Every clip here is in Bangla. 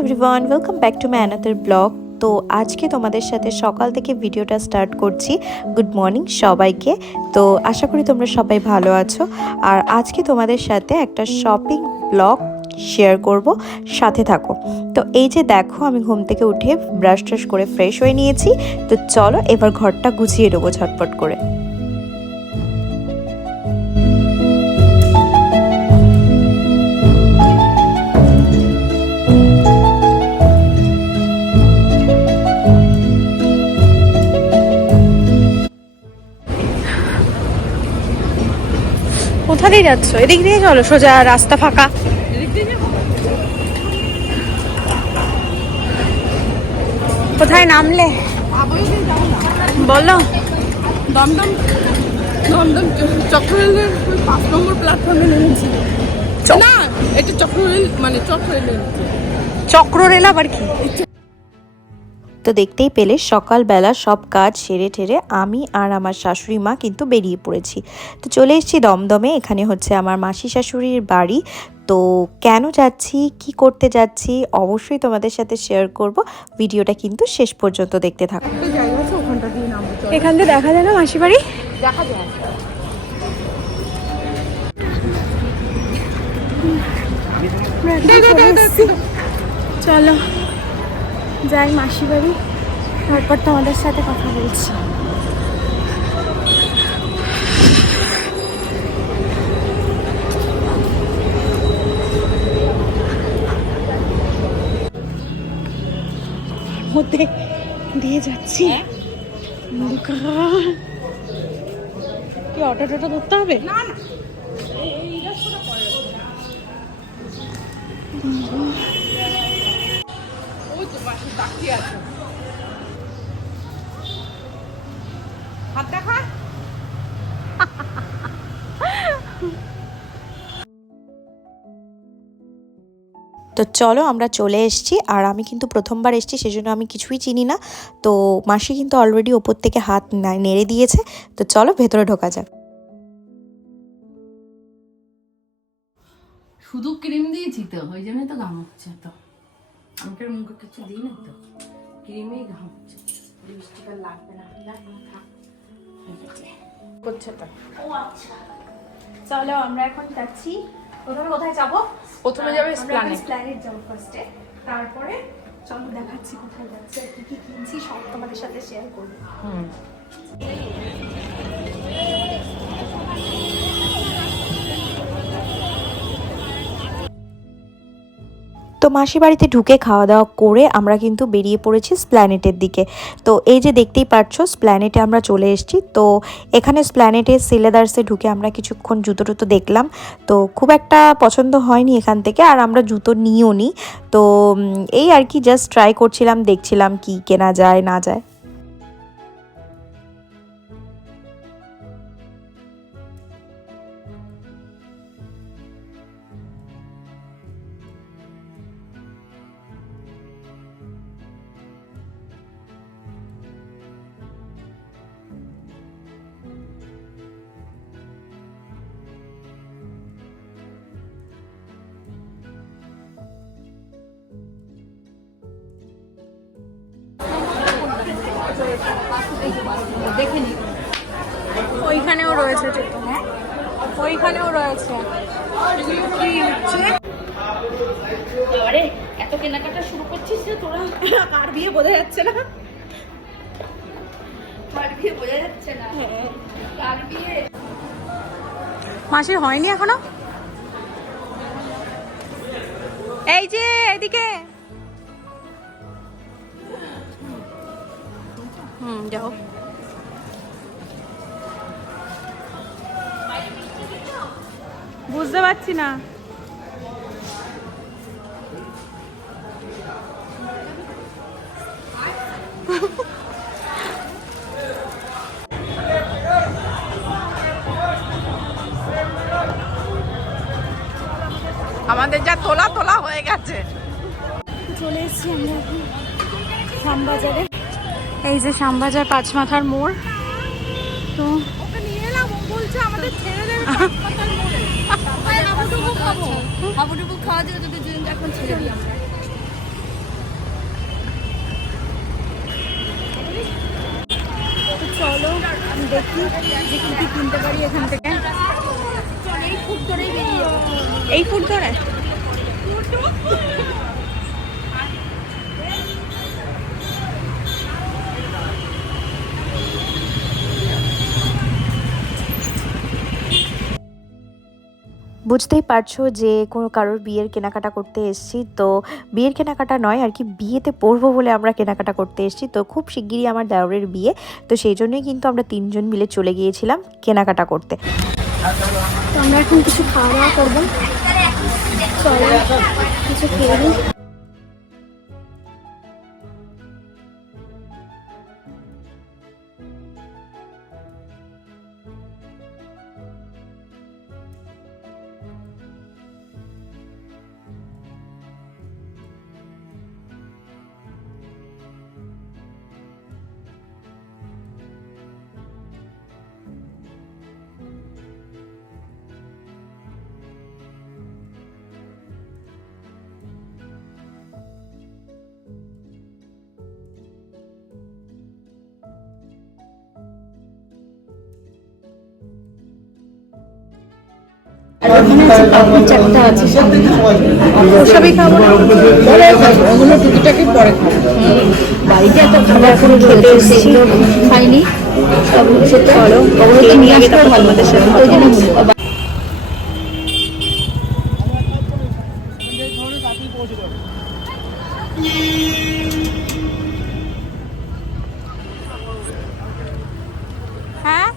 Everyone, welcome back to my another blog. তো আজকে তোমাদের সাথে সকাল থেকে ভিডিওটা স্টার্ট করছি। গুড মর্নিং সবাইকে। তো আশা করি তোমরা সবাই ভালো আছো। আর আজকে তোমাদের সাথে একটা শপিং ব্লগ শেয়ার করব, সাথে থাকো। তো এই যে দেখো, আমি ঘুম থেকে উঠে ব্রাশ ট্রাশ করে ফ্রেশ হয়ে নিয়েছি। তো চলো এবার ঘরটা গুছিয়ে নেবো ঝটপট করে। কোথা দিয়ে যাচ্ছ? এদিক দিয়ে চলো, সোজা রাস্তা ফাঁকা। কোথায় নামলে বলো? দমদম দমদম চক্ররেলের 5 নম্বর প্ল্যাটফর্মে নেমেছি। না, এটা চক্ররেল, মানে চক্ররেল আবার কি? তো দেখতেই পেলে সকালবেলা সব কাজ সেরে ঠেরে আমি আর আমার শাশুড়ি মা কিন্তু বেরিয়ে পড়েছি। তো চলে এসেছি দমদমে। এখানে হচ্ছে আমার মাসি শাশুড়ির বাড়ি। তো কেন যাচ্ছি, কি করতে যাচ্ছি, অবশ্যই তোমাদের সাথে শেয়ার করব। ভিডিওটা কিন্তু শেষ পর্যন্ত দেখতে থাকো। এখান থেকে দেখা যায় না মাসি বাড়ি? দেখা যায়। চলো যাই মাসি বাড়ি, তারপর তোমাদের সাথে কথা বলছি। মধ্যে দিয়ে যাচ্ছি। কি অটো টটো ধরতে হবে? না না, ওই তো পাশে তাকিয়ে আছে। হাত দেখা। তো চলো আমরা চলে এসেছি। আর আমি কিন্তু প্রথমবার এসেছি, সেজন্য আমি কিছুই চিনি না। তো মাসি কিন্তু অলরেডি ওপর থেকে হাত নেড়ে দিয়েছে। তো চলো ভেতরে ঢোকা যাক। শুধু ক্রিম দিয়েছি তো, ওই জন্যই তো ঘাম হচ্ছে। তো আমাকে মুখে কিছু দিই না, তো ক্রিমেই ঘাম হচ্ছে। লিপস্টিক আর লাগবে না, করছে তো। ও আচ্ছা, চলো আমরা এখন যাচ্ছি। প্রথমে কোথায় যাব? প্রথমে যাবে স্প্ল্যানেড যাব ফার্স্টে, তারপরে চলো দেখাচ্ছি কোথায় যাচ্ছি, কি কি কিনছি সব তোমাদের সাথে শেয়ার করব। তো মাসি বাড়িতে ঢুকে খাওয়া দাওয়া করে আমরা কিন্তু বেরিয়ে পড়েছি স্প্ল্যানেটের দিকে। তো এই যে দেখতেই পাচ্ছ, স্প্ল্যানেটে আমরা চলে এসেছি। তো এখানে স্প্ল্যানেটে সিলেদার্সে ঢুকে আমরা কিছুক্ষণ জুতো টুতো দেখলাম। তো খুব একটা পছন্দ হয়নি এখান থেকে, আর আমরা জুতো নিয়েও নি। তো এই আর কি, জাস্ট ট্রাই করছিলাম, দেখছিলাম কি কেনা যায় না যায়। দেখে নি, ওইখানেও রয়েছে জুতো, হ্যাঁ ওইখানেও রয়েছে। কি হচ্ছে? আরে এত কেনাকাটা শুরু করছিস যে তোরা? কার বিয়ে বোঝা যাচ্ছে না? কার বিয়ে বোঝা যাচ্ছে না? কার বিয়ে? মাসির হয়নি এখনো। এই যে এদিকে, যাও। বুঝতে পারছি না। আমাদের যা তোলা তোলা হয়ে গেছে। চলে এসেছি আমরা এখন শ্যামবাজারে। এই যে শ্যামবাজার পাঁচমাথার মোড়। তো ওকে নিয়ে এলাম, ও বলছে আমাদের ছেড়ে দেবে পাঁচমাথার মোড়ে। হাবুডুবু খাবো, হাবুডুবু খাওয়া যাবে যদি এখন ছেড়ে দিই আমরা। দেখি যে কি কি কিনতে পারি এখান থেকে। এই ফুড ধরে বুঝতেই পারছো যে কোনো কারোর বিয়ের কেনাকাটা করতে এসেছি। তো বিয়ের কেনাকাটা নয় আর কি, বিয়েতে পরবো বলে আমরা কেনাকাটা করতে এসেছি। তো খুব শিগগিরই আমার দেওরের বিয়ে, তো সেই জন্যই কিন্তু আমরা 3 জন মিলে চলে গিয়েছিলাম কেনাকাটা করতে। তো আমরা এখন কিছু খাওয়া দাওয়া করবো, চলো কিছু খেয়ে নিই। আর ওখানে আছে পাপড়ি চাটটা আছে, সবই খাবো, ওগুলো টুকিটাকি পরে খাবো। বাড়িতে এত খাবার এখন খেতে এসেছি, খাইনি সব হচ্ছে। চলো ওগুলো তো নিয়ে আসতে ভালো আমাদের সাথে, ওই জন্য হ্যাঁ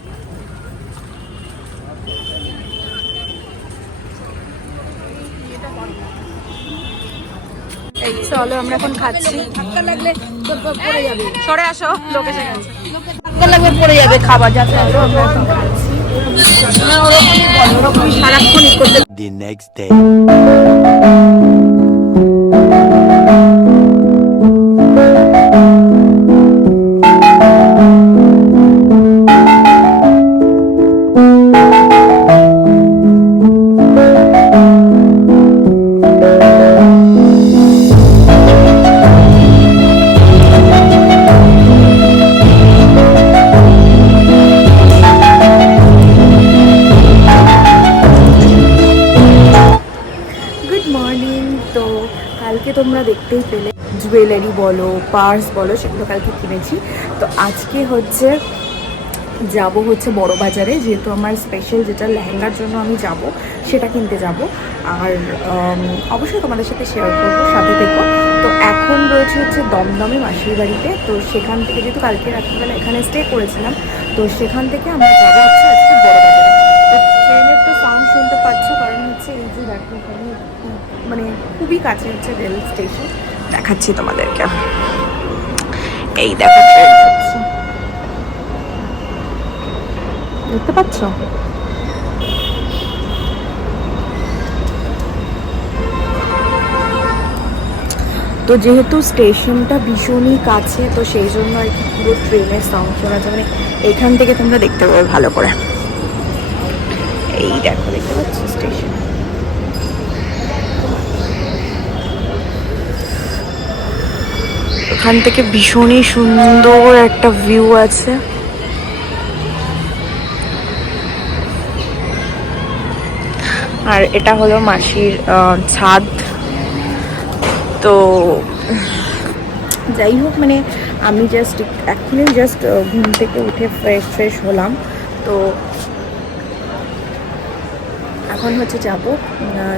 চলো আমরা এখন খাচ্ছি। ধাক্কা লাগলে পড়ে যাবে, সরে আসো, লোক এসে গেছে। ধাক্কা লাগলে পড়ে যাবে খাবার যাতে। আমরা এখন খাচ্ছি। ওরকমই সারাক্ষণ করতে। The next day. কালকে তোমরা দেখতেই পেলে জুয়েলারি বলো, পার্স বলো, সেগুলো কালকে কিনেছি। তো আজকে হচ্ছে যাব হচ্ছে বড় বাজারে, যেহেতু আমার স্পেশাল যেটা লেহেঙ্গার জন্য আমি যাব সেটা কিনতে যাব। আর অবশ্যই তোমাদের সাথে শেয়ার করবো, সাথে থেকো। তো এখন রয়েছে হচ্ছে দমদমে মাসির বাড়িতে। তো সেখান থেকে যেহেতু কালকে রাত্রিবেলা এখানে স্টে করেছিলাম, তো সেখান থেকে আমরা যাবো হচ্ছে আজকে বড় বাজারে। তো ট্রেনের তো সাউন্ড শুনতে পাচ্ছ, কারণ হচ্ছে এই যে দেখো এখানে মানে খুবই কাছে হচ্ছে রেল স্টেশন। দেখাচ্ছি তোমাদেরকে, এই দেখো ট্রেন যাচ্ছে, দেখতে পাচ্ছ? তো যেহেতু স্টেশনটা ভীষণই কাছে, তো সেই জন্য আর কি পুরো ট্রেনের সাউন্ড শোনা যায়, মানে এখান থেকে তোমরা দেখতে পাবে ভালো করে। এই দেখো, দেখতে পাচ্ছ স্টেশন। এখান থেকে ভীষণই সুন্দর একটা ভিউ আছে। আর এটা হলো মাসির ছাদ। তো যাই হোক, মানে আমি এক্ষুনি ঘুম থেকে উঠে ফ্রেশ হলাম। তো এখন হচ্ছে যাব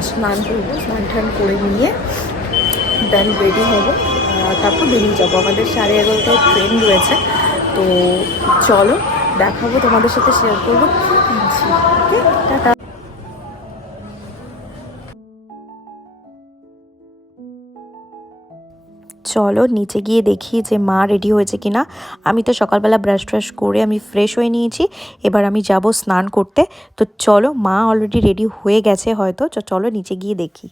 স্নান করবো, স্নান টান করে নিয়ে দেন রেডি হবো, তারপর বেরিয়ে যাবো। আমাদের 11:30টায় ট্রেন রয়েছে। তো চলো দেখাবো, তোমাদের সাথে শেয়ার করবো কি কিনছি। ওকে, টাটা। চলো নিচে গিয়ে দেখি যে মা রেডি হয়েছে কিনা। আমি তো সকালবেলা ব্রাশ ট্রাশ করে আমি ফ্রেশ হয়ে নিয়েছি, এবার আমি যাব স্নান করতে। তো চলো, মা অলরেডি রেডি হয়ে গেছে হয়তো, চলো নিচে গিয়ে দেখি।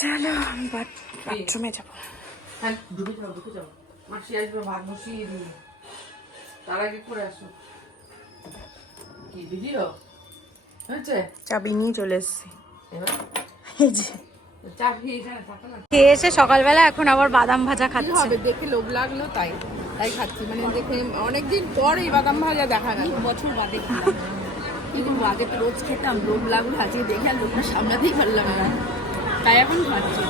চলো বাথরুমে যাবো। হ্যাঁ ঢুকে যাও মাসি আসবে, ভাত বসিয়ে দিই, তার আগে করে আসো। কি ভিডিও হয়েছে? চাবি নিয়ে চলে এসছি। এবার এই যে চাবি এখানে থাকে না। খেয়ে এসে সকালবেলা এখন আবার বাদাম ভাজা কি খাচ্ছি। হবে, দেখে লোভ লাগলো তাই তাই খাচ্ছি। মানে দেখে অনেকদিন পর এই বাদাম ভাজা দেখা গেল। বছর বাদে খেলাম, কি করবো, আগে তো রোজ খেতাম, লোভ লাগলো আজকে দেখে আর লোভটা সামলাতেই পারলাম না, তাই এখন খাচ্ছি।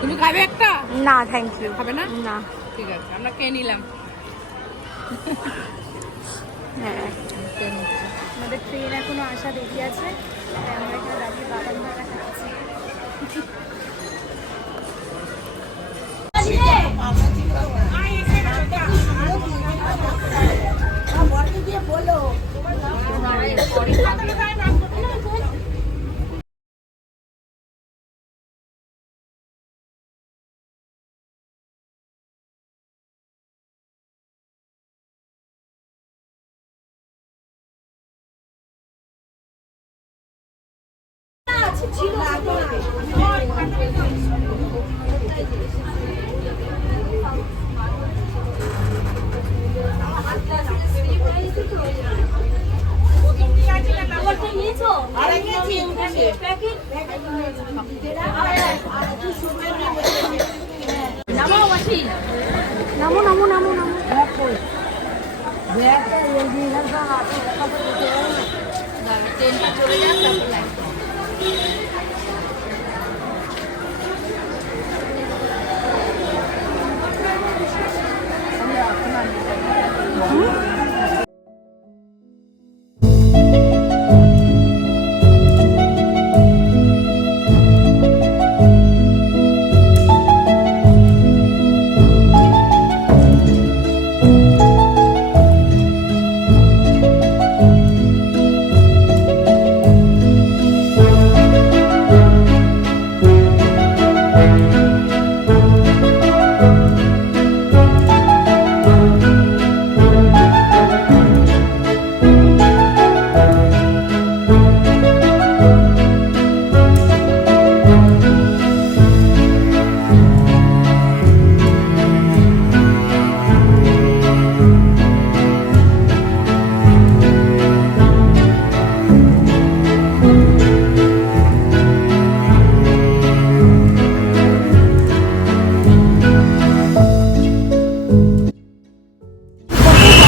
তুমি খাবে একটা? না থ্যাংক ইউ। খাবে না? না। ঠিক আছে, আমরা খেয়ে নিলাম। হ্যাঁ খেয়ে নিচ্ছি। আমাদের ট্রেন এখনো আসা দেরি আছে, তাই আমরা এখানে দাঁড়িয়ে বাদাম ভাজা খাচ্ছি। নামো নামো নামো নামো। ট্রেনটা চলে যাক তারপর লাইন।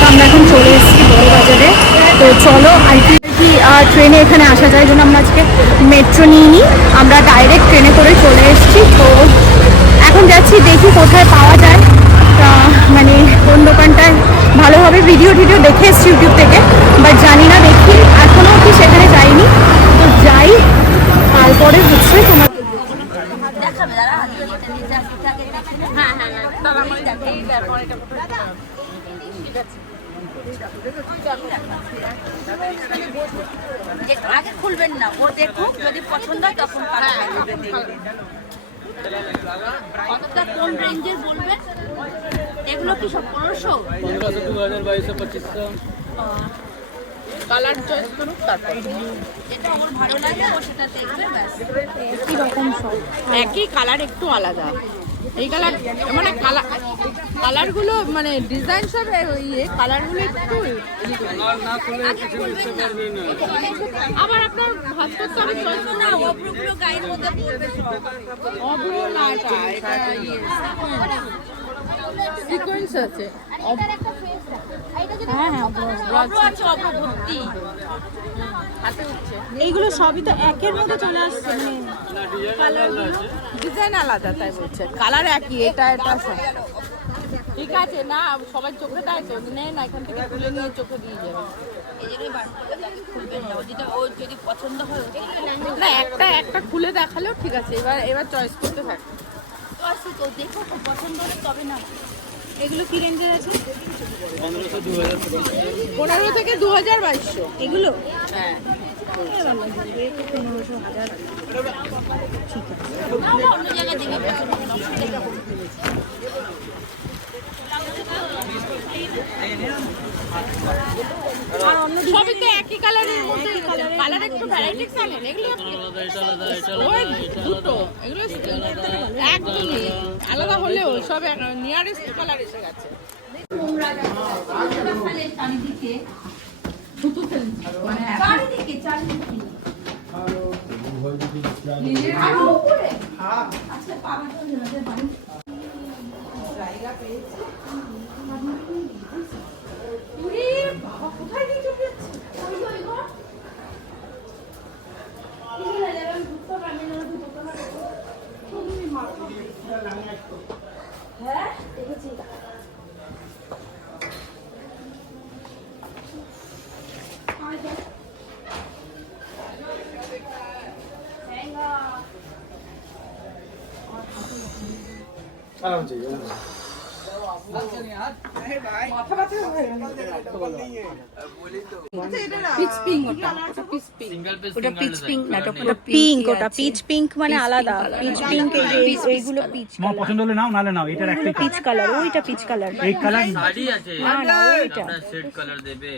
আমরা এখন চলে এসেছি বড়বাজারে। তো চলো আর কি ট্রেনে এখানে আসা যায়, জন্য আমরা আজকে মেট্রো নিয়ে নিই। আমরা ডাইরেক্ট ট্রেনে করে চলে এসেছি। তো এখন যাচ্ছি, দেখি কোথায় পাওয়া যায়, মানে কোন দোকানটায় ভালো হবে। ভিডিও দেখে এসেছি ইউটিউব থেকে, বাট জানি না, দেখি এখনও কি সেখানে যাইনি। তো যাই, তারপরে হচ্ছে তোমার দেখাবে দাদা, এটা নিচে আসতে থাকে। হ্যাঁ হ্যাঁ হ্যাঁ, দাদা আমার এই দেখো এটা কোথায় দাদা ঠিক আছে। আগে খুলবেন না, ও দেখুক, যদি পছন্দ হয় তখন কতটা কোন রেঞ্জের বলবেন? এগুলো কি সব 1500? 1500, 2000, 2200, 2500। কালার চয়েস করুক, তারপর যেটা ওর ভালো লাগে ও সেটা দেখবে, ব্যাস। একই রকম সব। একই কালার, একটু আলাদা। এই কালার মানে কালারগুলো মানে ডিজাইন সব ইয়ে, কালারগুলো একটু আগে খুলবেন না, আবার আপনার ভাত করতে হবে চয়েস না অপরগুলো গায়ের মধ্যে পড়বে সব। অব্র না, এটা ইয়ে সিকোয়েন্স আছে। হ্যাঁ হ্যাঁ অপর আছে, অপর ভর্তি। হাতে উঠছে, এইগুলো সবই তো একের মধ্যে চলে আসছে, ডিজাইন আলাদা তাই বলছে। কালার একই, এটা সব ঠিক আছে না, সবার চোখে দেয় তো, নেই না এখান থেকে তুলে নিয়ে চোখে দিয়ে যাবে। এই জন্যই বার করলে আগে খুলবেন না, ও যদি পছন্দ হয় না, একটা খুলে দেখালেও ঠিক আছে। এবার চয়েস করতে থাকে। তো আসি, তো দেখো পছন্দ হলে তবে না। এগুলো কি রেঞ্জের আছে? 1500, 2000, 2500। 15 থেকে 2000, 2200 এগুলো হ্যাঁ। আমরা অন্য জায়গায় দেখে পছন্দ করলাম। আর অন্য সবই তো একই কালারের মধ্যে, কালার একটু ভ্যারাইটিস আনেন, এগুলো ওই দুটো, এগুলো একদমই আলাদা হলেও সব নিয়ারেস্ট কালার এসে গেছে। চারিদিকে থুতু ফেলছে, মানে চারিদিকে চারিদিকে আরো উপরে। আচ্ছা পাওয়া যাবে না বাড়ি জায়গা পেয়েছি। উড়ে বাবা কোথায় দিয়ে চলে যাচ্ছে? ওই ওই ঘর কি হলো যাবেন ঘুরতে পারবেন না ঘুরতে পারবেন তুমি মারো হ্যাঁ দেখেছি পিঙ্ক, ওটা পিচ পিঙ্ক মানে আলাদা। পিচ পিঙ্ক এইগুলো পিচ তোমার পছন্দ হলে নাও, নালে নাও, এটার একটাই পিচ কালার, ওইটা পিচ কালার। এই কালার শাড়ি আছে, না না ওইটা আপনার সেট কালার দেবে।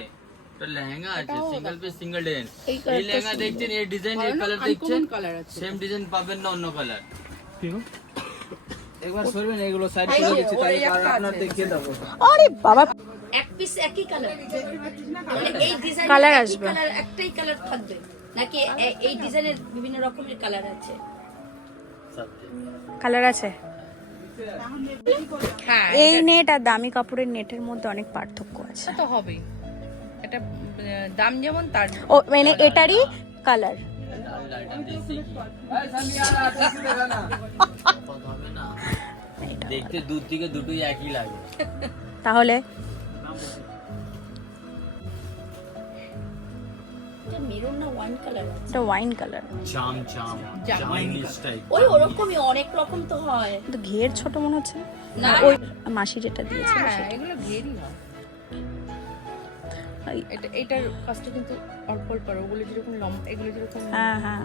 তো লেহেঙ্গা আছে, সিঙ্গেল পিস সিঙ্গেল ডিজাইন। এই লেহেঙ্গা দেখছেন, এই ডিজাইন, এই কালার দেখছেন, সেম ডিজাইন পাবেন না অন্য কালার। একবার সরবেন, এগুলো সাইড করে দিচ্ছি, তাই আপনার দেখিয়ে দেবো। আরে বাবা এক পিস একই কালার, এই ডিজাইন কালার আসবে, কালার একটাই কালার থাকবে নাকি এই ডিজাইনের বিভিন্ন রকমের কালার আছে? কালার আছে। হ্যাঁ এই নেট আর দামি কাপড়ের নেটের মধ্যে অনেক পার্থক্য আছে। তো হবেই, এটা দাম যেমন তার ও মানে এটারই কালার। দেখতে দূর থেকে দুটোই একই লাগে। তাহলে এটা মেরুন না ওয়াইন কালার? এটা ওয়াইন কালার, জাম জাম জামাইনিজ টাইপ। ওই ওরকমই অনেক রকম তো হয় কিন্তু ঘের ছোট মনে হচ্ছে না। ওই মাসি যেটা দিয়েছে হ্যাঁ এগুলো ঘেরি হয়। এটা এটার কষ্ট কিন্তু অল্প অল্প, আর ওগুলো যেরকম লম্বা, এগুলো যেরকম হ্যাঁ হ্যাঁ,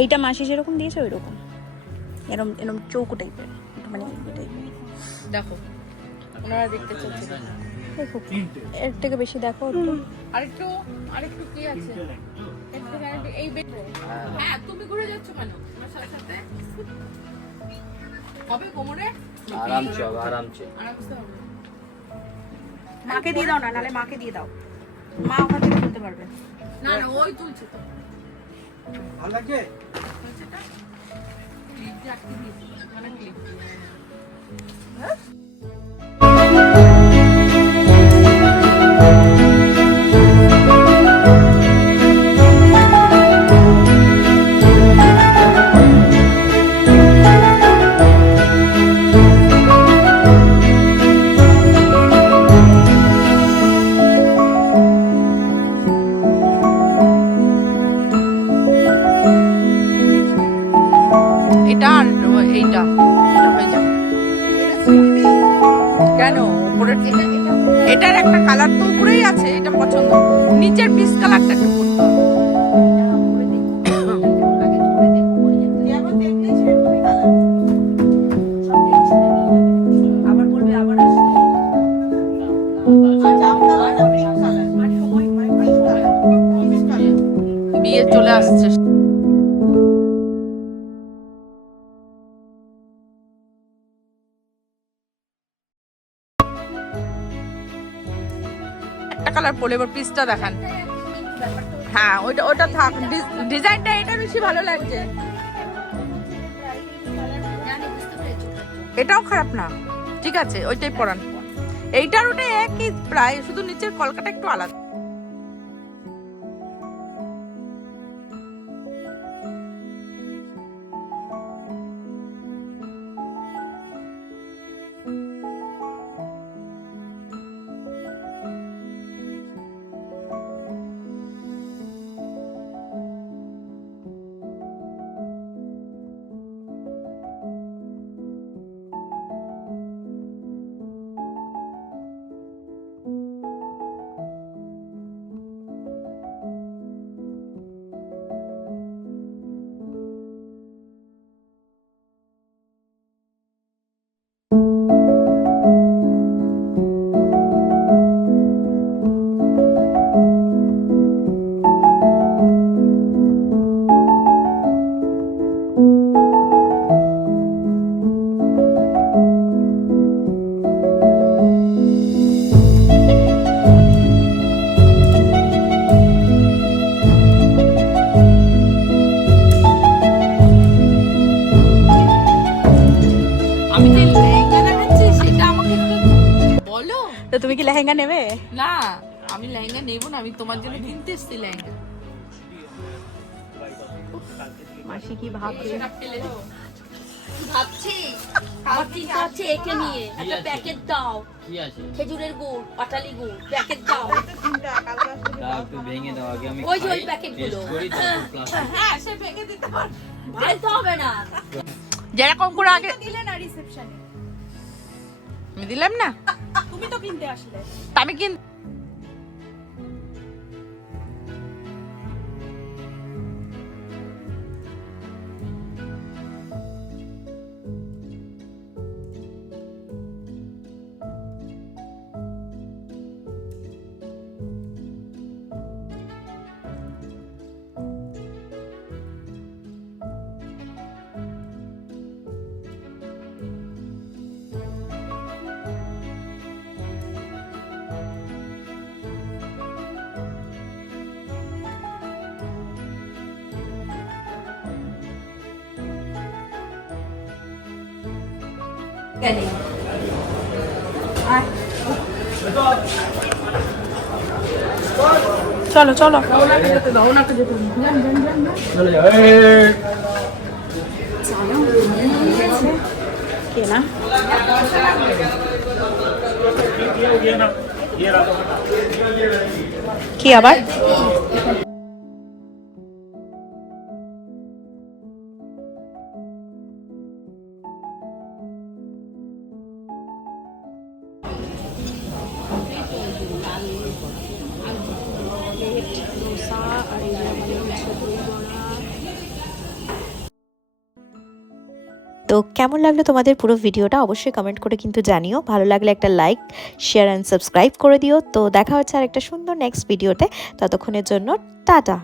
এইটা মাসি যেরকম দিয়েছে ওই রকম, এরকম এরকম চৌকো টাইপের, মানে এই টাইপের। দেখো ওনারা দেখতে চাচ্ছে। দেখো এর থেকে বেশি দেখো একটু। আরেকটু আরেকটু কি আছে একটু গ্যারান্টি এই হ্যাঁ তুমি ঘুরে যাচ্ছ কেন আমার সাথে সাথে? হবে কোমরে আরামসে হবে, আরামসে। আরামসে হবে। মাকে দিয়ে দাও না, নালে মাকে দিয়ে দাও, মা ওখান থেকে তুলতে পারবে। না না ওই তুলছে তো ভালো লাগছে? ক্লিপ দিয়ে আটকে দিয়েছি, মানে ক্লিপ দিয়ে। এটা আর এইটা এটা হয়ে যাবে কেন? উপরের এটার একটা কালার তো উপরেই আছে, এটা পছন্দ। নিচের পিস কালারটা একটু করতে হবে। আবার বলবে আবার বিয়ে চলে আসছে। একটা কালার পরে এবার পিসটা দেখান। হ্যাঁ ওটা ওটা থাক, ডিজাইনটা এটা বেশি ভালো লাগছে। এটাও খারাপ না, ঠিক আছে ওইটাই পরান। এইটার ওটা একই প্রায়, শুধু নিচের কলকাটা একটু আলাদা। লেহেঙ্গা নেবে? না আমি লেহেঙ্গা নেবো না, আমি তোমার জন্য কিনতে এসেছি লেহেঙ্গা। মাসি কি ভাবছে? ভাবছি আমার চিন্তা আছে একে নিয়ে একটা প্যাকেট দাও, কি আছে খেজুরের গুড়, পাটালি গুড় প্যাকেট দাও। দাও একটু ভেঙে দাও আগে, আমি ওই যে ওই খাই, প্যাকেটগুলো। taste করি, তারপর plastic। হ্যাঁ সে ভেঙে দিতে পারবে, ভাঙতে হবে না। যেরকম করে আগে দিলে না রিসেপশনে, আমি দিলাম না, তুমি তো কিনতে আসলে। তা আমি কিন চলো চলো। চলে যাও এই কেনা কি আবার? তো কেমন লাগলো তোমাদের পুরো ভিডিওটা অবশ্যই কমেন্ট করে কিন্তু জানিও। ভালো লাগলে একটা লাইক, শেয়ার অ্যান্ড সাবস্ক্রাইব করে দিও। তো দেখা হচ্ছে আর একটা সুন্দর নেক্সট ভিডিওতে। ততক্ষণের জন্য টাটা।